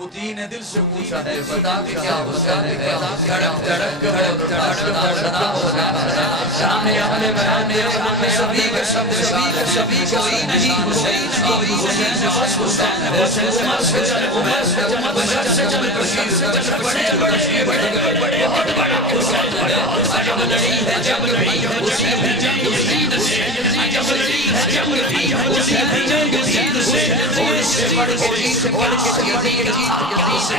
मुती ने दिल से पूछा है बता के क्या होता है, धड़क धड़क धड़क धड़क सदा होता है। शाने अपने बयाने अपने सभी के सभी कोई नहीं हुसैन कोई हुसैन बस हुसैन उमर से चल उमर से चल बशर से चल बशीर से चल बड़े बड़े बड़े बड़े बहुत बड़ा हुसैन है। जब लड़ी है जब भी उसी भी जंग यजीद से, जब लड़ी है जब भी उसी भी जंग यजीद से, और इससे बढ़ के यजीद से